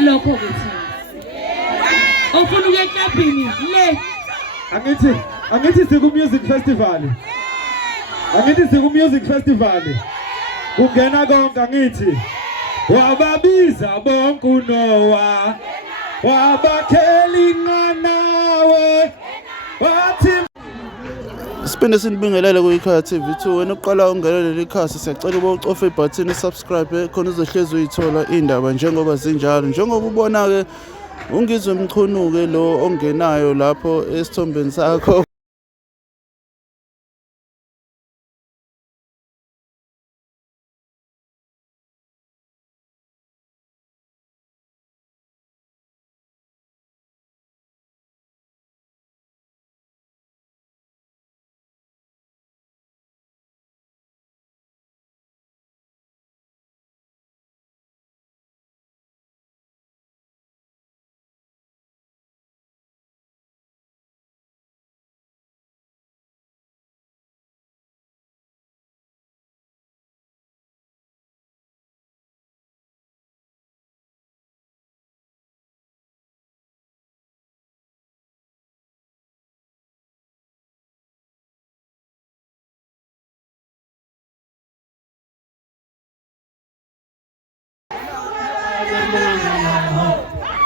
Lokho kuthi. Ufuna ukuya clubbini le. Angithi siku music festival. Angithi siku music festival. Kungena konke angithi. Wababiza bonke uNoah. Wabakheli nganawe. Wathi Siphinde sinibingelele ku-Ikhaya TV2 wena uqala ungenele leli khasi siyacela ube ucofa ibhathini subscribe khona uzohlezi uyithola indaba njengoba zinjalo njengoba ubona ke ungizwe mchunuke lo ongenayo lapho esithombeni sakho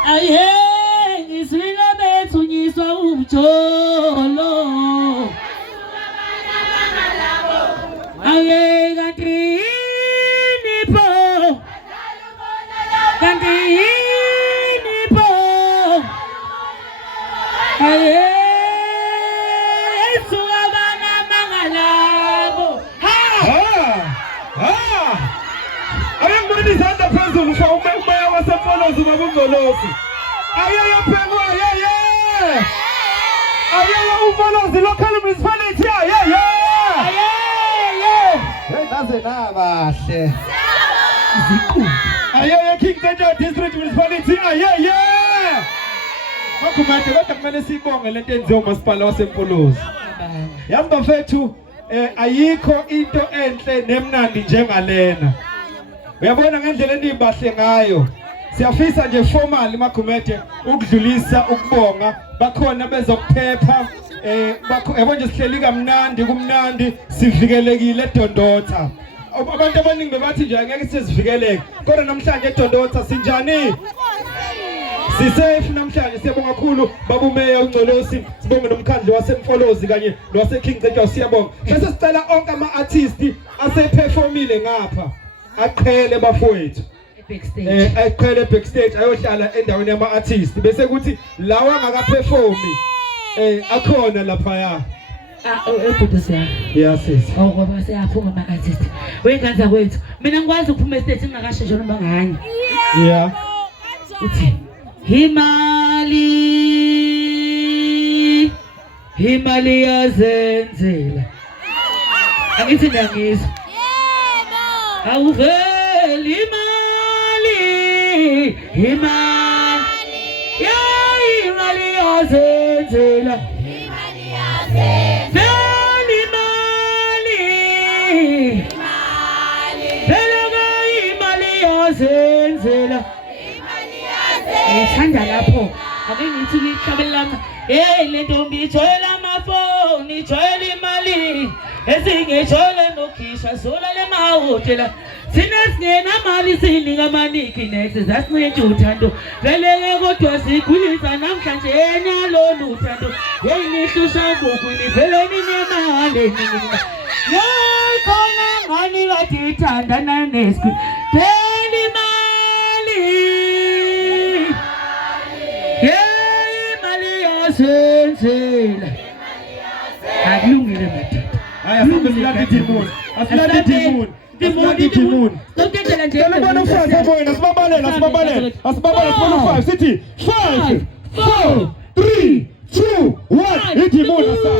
Aye, iswile bethu nyiswa umjolo. Aye, kanti nipo. Kanti nipo. Aye, suabana mangalabo. Abengibona izandla phezulu fa umoya wasefolozi babungolosi. Ayaya phengwa ayaya. Ayaya ufolozi local municipality ayaya. Ayeye. Hey naze nabahle. Ayaya King George District Municipality ayaya. Makhumade kodwa kumele sibonge lento enziwa umasipala wasemfolozi. Yamba mfethu ayikho into enhle nemnandi njengalena. Uyabona ngendlela enibahle ngayo. Siyafisa nje formal makhumete ukudlulisa ukubonga bakhona bezokuphepha yabo nje sihleli kamnandi kumnandi sivikelekile eDondotha. Abantu abaningi bebathi nje angeke sizivikeleke kodwa namhlanje eDondotha sinjani? Sisafe namhlanje siyabonga kakhulu babumeya uNgcolosi sibonge nomkhandlu wasemfolozi kanye nowase King George siyabonga. Bese sicela onke ama artists aseperformile ngapha aqhele bafowethu Backstage. Aqhele backstage ayohlala endaweni yama artists bese kuthi lawa angakaperformi akhona lapha ya Ebhudusi ya. yes Ngoba siyaphuma ama artist. Wenganza kwethu. Mina ngikwazi ukuphuma estage ngingakasheshe noma nganye. yeah Uthi Himali yazenzela. Angithi ngiyangizwa. Awuveli imali ya imali yazenzela imali yazenzela ngithanda lapho ake ngithi ngihlabelela le ntombi ijwayela amafoni ijwayela imali ezingejwayele nokhisha sola lemahotela sinesingena mali sinika amaniki next zasincentshe uthando veleke kodwa sikhulisa namhlanje enalo uthando yeyinihlusha ngokwini vele ninemali khona ngani bathi ithanda nanesku phela imali imali yazenzela akulungile madoda asilandi Timon Don't Telebona ufasa boyena asibabalela sithi 5 4 3 2 1 ithi mona sa